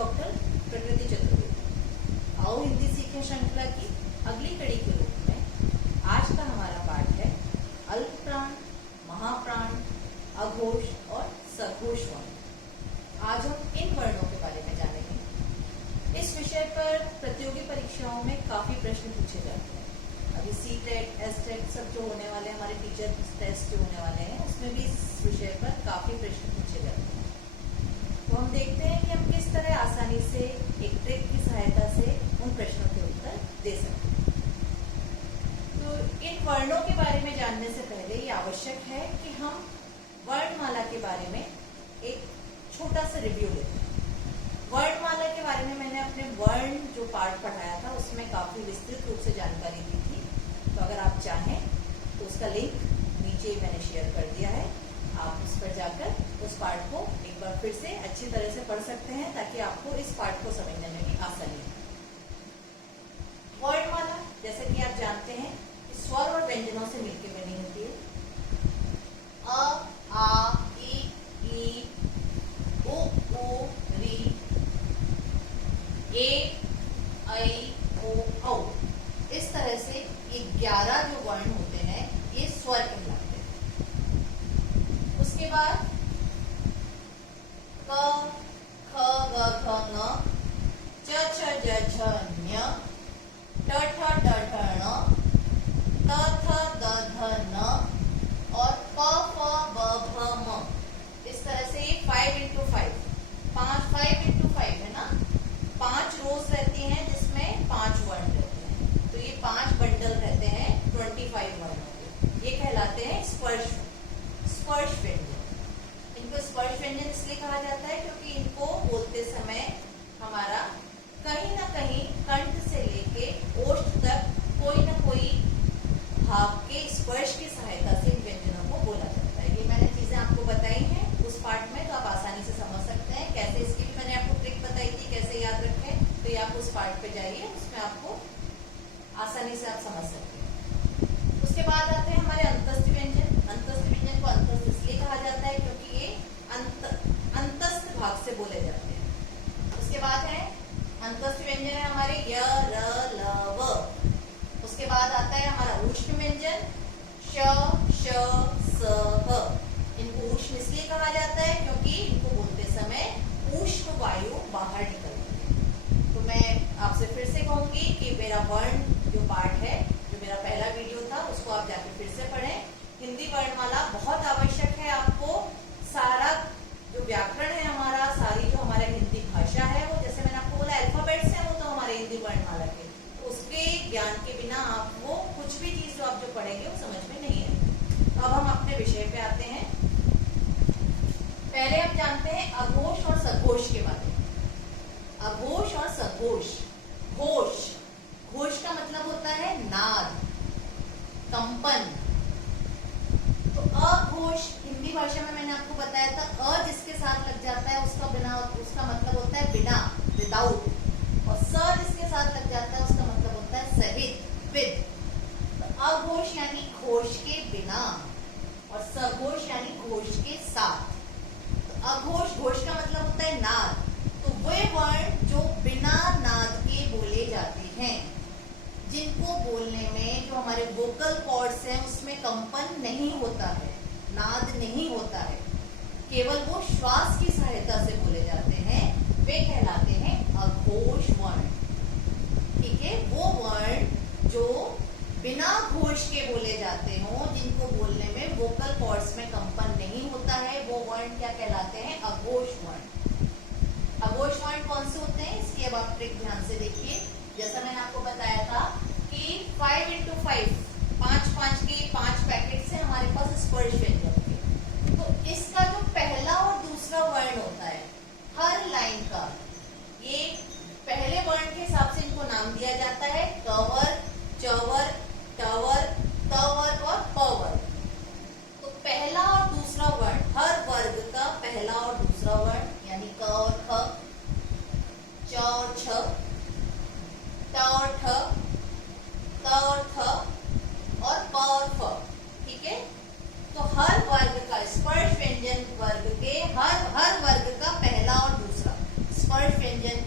Doctor प्रकृति चतुर्वेदी। आओ हिंदी सीखें श्रृंखला की अगली कड़ी के रूप में आज का हमारा पाठ है अल्पप्राण, महाप्राण, अघोष और सघोष वर्ण। आज हम इन वर्णों के बारे में जानेंगे। इस विषय पर प्रतियोगी परीक्षाओं में काफी प्रश्न पूछे जाते हैं। अभी सी-टेट, एस-टेट सब जो होने वाले हमारे टीचर टेस्ट जो होने वाले हैं उसमें भी इस विषय पर काफी प्रश्न पूछे जाते हैं। तो हम देखते हैं कि हम किस तरह आसानी से एक ट्रिक की सहायता से उन प्रश्नों के उत्तर दे सकते हैं। तो इन वर्णों के बारे में जानने से पहले ये आवश्यक है कि हम वर्णमाला के बारे में एक छोटा सा रिव्यू लेते हैं। वर्णमाला के बारे में मैंने अपने वर्ण जो पाठ पढ़ाया था उसमें काफी विस्तृत रूप से जानकारी दी थी। तो अगर आप चाहें तो उसका लिंक नीचे मैंने शेयर कर दिया है। आप उस पर जाकर उस पाठ को एक बार फिर से अच्छी तरह से पढ़ सकते हैं ताकि आपको इस पाठ को समझने में भी आसानी हो। वर्णमाला जैसे कि आप जानते हैं स्वर और व्यंजनों से मिलकर बनी होती है। अ, आ, ई, उ, री, ए, ऐ, ओ, औ। इस तरह से ये 11 जो वर्ण होते हैं ये स्वर कहलाते हैं। उसके बाद क, ख, ग, घ, ङ, च, छ, ज, झ, ञ, ट, ठ, ड, ढ, ण, त, थ, द, ध, न और प, फ, ब, भ, म। इस तरह से ये 5 into 5 है ना। 5 रोज रहती हैं जिसमें 5 वर्ण रहते हैं। तो ये 5 बंडल रहते हैं 25 वर्णों के। ये कहलाते हैं स्पर्श व्यंजन। इनको स्पर्श व्यंजन इसलिए कहा जाता है क्योंकि इनको बोलते समय हमारा कहीं ना कहीं कंठ से लेके ओष्ठ तक कोई ना कोई भाग के स्पर्श की सहायता से इन व्यंजनों को बोला जाता है। ये मैंने चीजें आपको बताई हैं उस पाठ में, तो आप आसानी से समझ सकते हैं। कैसे इसकी भी मैंने आपको ट्रिक बताई थी कैसे याद रखें, तो ये आप उस पाठ पे जाइए, उसमें आपको आसानी से आप समझ सकते हैं। उसके बाद आते हैं हमारे अंतस्थ व्यंजन। अंतस्थ व्यंजन को अंतस्थ इसलिए कहा जाता है क्योंकि ये अंतस्थ भाग से बोले जाते हैं। उसके बाद है अंतस्थ व्यंजन है हमारे य, र, ल, व। उसके बाद आता है हमारा ऊष्म व्यंजन श, श, स, ह। इनको ऊष्म इसलिए कहा जाता है क्योंकि इनको बोलते समय ऊष्म वायु बाहर निकलती है। तो मैं आपसे फिर से कहूंगी कि मेरा वर्ण जो पाठ है, जो मेरा पहला वीडियो था, उसको आप जाके फिर से पढ़ें। हिंदी वर्णमाला बहुत आवश्यक है आपको। सारा जो व्याकरण है हमारा, सारी जो हमारा हिंदी भाषा है, वो जैसे मैंने आपको बोला अल्फाबेट्स हैं वो तो हमारे हिंदी वर्णमाला के, तो उसके ज्ञान के बिना आप वो कुछ भी चीज जो आप जो पढ़ेंगे वो समझ में नहीं आएगी। तो अब हम अपने विषय पे आते हैं। पहले हम जानते हैं अघोष और सघोष के बारे में। अघोष और सघोष। घोष का मतलब होता है नाद, कंपन। तो अघोष हिंदी भाषा में मैंने आपको बताया था, अ जिसके साथ लग जाता है उसका मतलब होता है बिना, विदाउट। और स जिसके साथ लग जाता है उसका मतलब होता है सहित, विद। तो अघोष यानी घोष के बिना और सघोष यानी घोष के साथ। तो अघोष, घोष का मतलब होता है नाद। तो वे वर्ण जो बिना नाद के बोले जाते हैं, जिनको बोलने में जो हमारे वोकल कॉर्ड्स हैं उसमें कंपन नहीं होता है, नाद नहीं होता है, केवल वो श्वास की सहायता से बोले जाते हैं, वे कहलाते हैं अघोष वर्ण। ठीक है, वो वर्ण जो बिना घोष के बोले जाते हो, जिनको बोलने में वोकल कॉर्ड्स में कंपन नहीं होता है, वो वर्ण क्या कहलाते हैं? अघोष वर्ण। अघोष वर्ण कौन से होते हैं इसकी अब आप ट्रिक ध्यान से देखिए। जैसा मैंने आपको बताया था कि 5 into 5 5 के 5 पैकेट से हमारे पास स्पर्श व्यंजन के। तो इसका जो पहला और दूसरा वर्ण होता है हर लाइन का, ये पहले वर्ण के हिसाब से इनको नाम दिया जाता है कवर, चवर, टवर, तवर और पवर। तो पहला और दूसरा वर्ण, हर वर्ग का पहला और दूसरा वर्ण यानी क और ख, च और छ, ट और ठ, त और थ और प और फ। ठीक है, तो हर वर्ग का स्पर्श व्यंजन वर्ग के हर वर्ग का पहला और दूसरा स्पर्श व्यंजन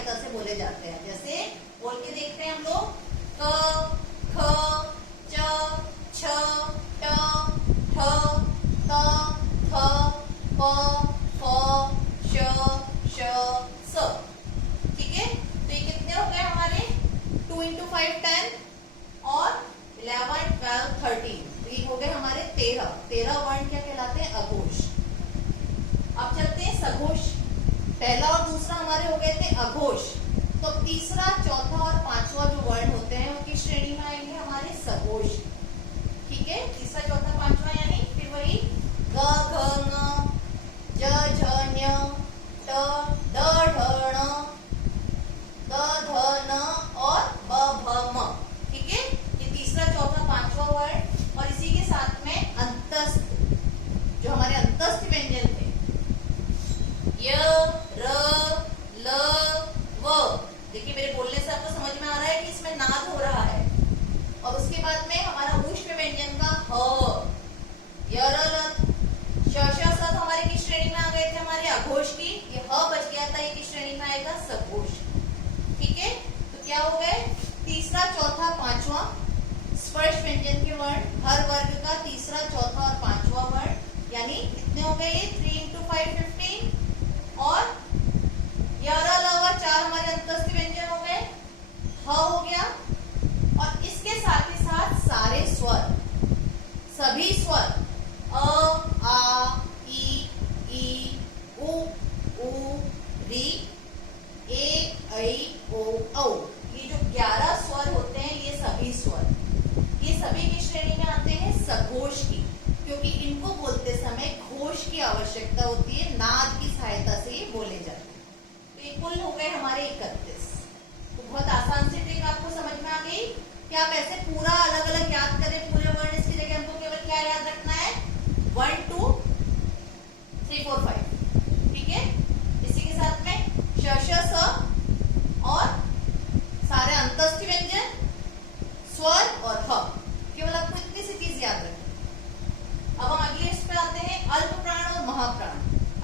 सहायता से बोले जाते हैं। जैसे बोल के देखते हैं हम लोग, क, ख, च, छ, ट, ठ, त, थ, प, फ, श, श, स। ठीक है, तो ये कितने हो गए हमारे? 2 × 5 10 और 11 12 13, तो ये हो गए हमारे 13 वर्ण क्या कहलाते हैं? अघोष। अब चलते हैं सघोष। पहला और दूसरा हमारे हो गए थे अघोष, तो तीसरा, चौथा और पांचवा जो वर्ण होते हैं उनकी श्रेणी में आएंगे हमारे सघोष। ठीक है, तीसरा, चौथा, पांचवा यानी फिर वही ग, घ, ङ, ज, झ, ञ, ट, ड, ढ, ण, द, ध, न और ब, भ, म। ठीक है, ये तीसरा, चौथा, पांचवा वर्ण। और इसी के साथ में अंतस्थ, जो हमारे अंतस्थ व्यंजन थे, य, र, ल, व। देखिए मेरे बोलने से आपको समझ में आ रहा है कि इसमें नाद हो रहा है। और उसके बाद में हमारा ऊष्म व्यंजन का ह, य, र, ल, श, श, स हमारे किस श्रेणी में आ गए थे? हमारे अघोष की। ये ह बच गया था, ये किस श्रेणी में आएगा? सघोष। ठीक है, तो क्या हो गए? तीसरा, चौथा, पांचवा स्पर्श व्यंजन के वर्ण, हर वर्ग का तीसरा, चौथा और पांचवा वर्ण, यानी कितने हो गए? ये 3 × 5 15 और य, र, ल, व 4 हमारे अंतस्थ व्यंजन हो गए, ह हो गया। और इसके साथ ही साथ सारे स्वर, सभी स्वर, अ, आ, ई, उ, री, ए, ऐ, ओ, औ। ये जो 11 स्वर होते हैं, ये सभी स्वर, ये सभी की श्रेणी में आते हैं सघोष की, क्योंकि इनको बोलते समय घोष की आवश्यकता होती है, नाद की सहायता से ये बोले जाते हैं। तो ये कुल हो गए हमारे 31। तो बहुत आसान सी ट्रिक आपको समझ में आ गई कि आप ऐसे पूरा अलग अलग याद करें पूरे वर्ण, इसकी जगह हमको केवल क्या याद रखना है? 1 2 3 4 5। ठीक है, इसी के साथ में श, श, स और सारे अंतस्थ व्यंजन, स्वर और ह, केवल आपको इतनी सी चीज याद रखनी। अब हम अगले इस पे आते हैं, अल्प प्राण और महाप्राण।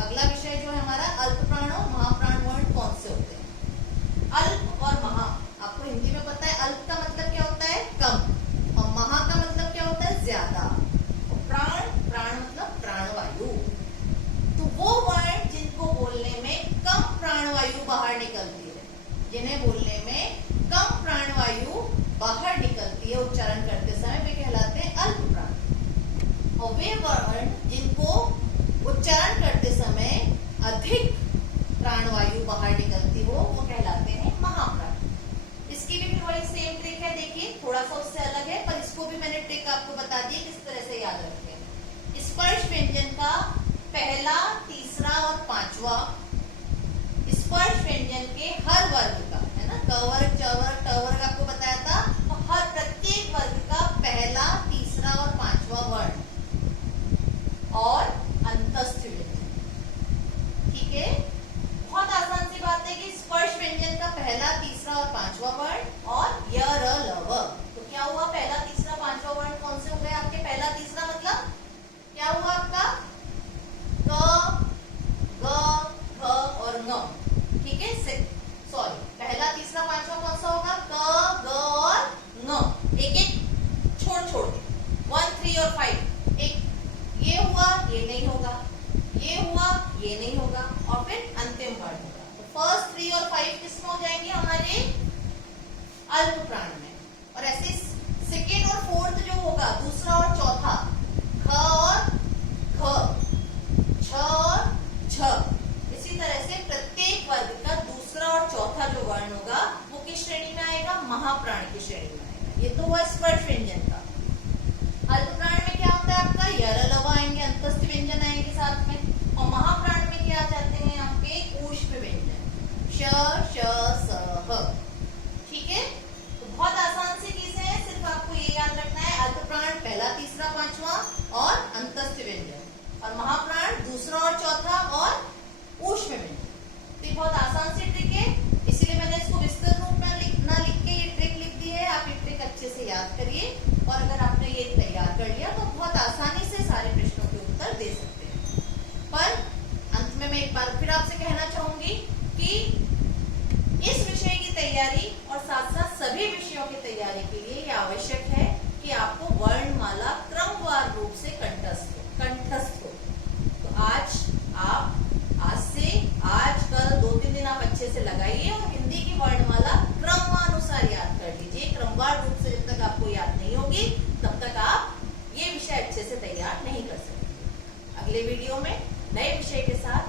अगला विषय जो है हमारा अल्प प्राण और महाप्राण वर्ण कौन से होते हैं? अल्प और महा, आपको हिंदी में पता है अल्प का मतलब क्या होता है? कम, और महा का मतलब क्या होता है? ज्यादा। और प्राण मतलब प्राणवायु। तो वो वर्ण जिनको बोलने में कम प्राणवायु बाहर निकलती है, जिन्हें बोलने में कम प्राणवायु बाहर निकलती है उच्चारण करते समय, वे कहलाते हैं अल्प प्राण। और वे वर्ण जिनको उच्चारण करते समय अधिक प्राणवायु बाहर निकलती हो, वो कहलाते हैं महाप्राण। इसकी भी फिर वही सेम ट्रिक है, देखिए थोड़ा सा उससे अलग है, पर इसको भी मैंने ट्रिक आपको बता दी किस तरह से याद रखें। स्पर्श व्यंजन का पहला, तीसरा और पांचवा स्पर्श व्यंजन के हर वर्ग का, है ना, क वर्ग, च वर्ग, ट वर्ग आपको बताया था, तो हर प्रत्येक वर्ग का पहला, तीसरा और पांचवा वर्ण और अंतस्थ व्यंजन। ठीक है, बहुत आसान सी बात है कि स्पर्श व्यंजन का पहला, तीसरा और पांचवा वर्ण और य, र, ल, व। तो क्या हुआ? पहला, तीसरा, पांचवा वर्ण कौन से हो गए आपके? पहला, तीसरा मतलब क्या हुआ आपका? क, ग, घ और ङ। ठीक है, सॉरी, पहला, तीसरा, पांचवा कौन सा होगा? क, ग और ङ। एक एक छोड़ छोड़ के 1 3 और 5, एक ये हुआ, ये नहीं होगा, ये हुआ, ये नहीं होगा, और फिर अंतिम वर्ण होगा। तो फर्स्ट 3 और 5 किसमें हो जाएंगे? हमारे अल्प प्राण में। और ऐसे सेकेंड और फोर्थ जो होगा, दूसरा और चौथा, ख और ख, छ और झ, इसी तरह से प्रत्येक वर्ग का दूसरा और चौथा जो वर्ण होगा वो किस श्रेणी में आएगा? महाप्राण की श्रेणी में आएगा। ये तो हुआ स्पर्श व्यंजन का। अल्प प्राण में क्या होता है आपका? य, र, ल, व आएंगे, अंतस्थ व्यंजन आएंगे साथ में। और महाप्राण में क्या आ जाते हैं आपके? ऊष्म व्यंजन, श, श, स, ह। ठीक है, तो बहुत आसान सी चीजें हैं, सिर्फ आपको ये याद रखना है, अल्प प्राण पहला, तीसरा, पांचवा और अंतस्थ व्यंजन, और महाप्राण दूसरा और चौथा और ऊष्म व्यंजन। तो बहुत आसान सी ट्रिक है, इसीलिए मैंने इसको विस्तृत रूप में ना लिख के ये ट्रिक लिख दी है। आप ये ट्रिक अच्छे से याद करिए। तैयारी और साथ साथ सभी विषयों की तैयारी के लिए ये आवश्यक है कि आपको वर्णमाला क्रमवार रूप से कंठस्थ हो। तो आज कल 2-3 दिन आप अच्छे से लगाइए और हिंदी की वर्णमाला क्रमानुसार याद कर लीजिए। क्रमवार रूप से जब तक आपको याद नहीं होगी तब तक आप ये विषय अच्छे से तैयार नहीं कर सकते। अगले वीडियो में नए विषय के साथ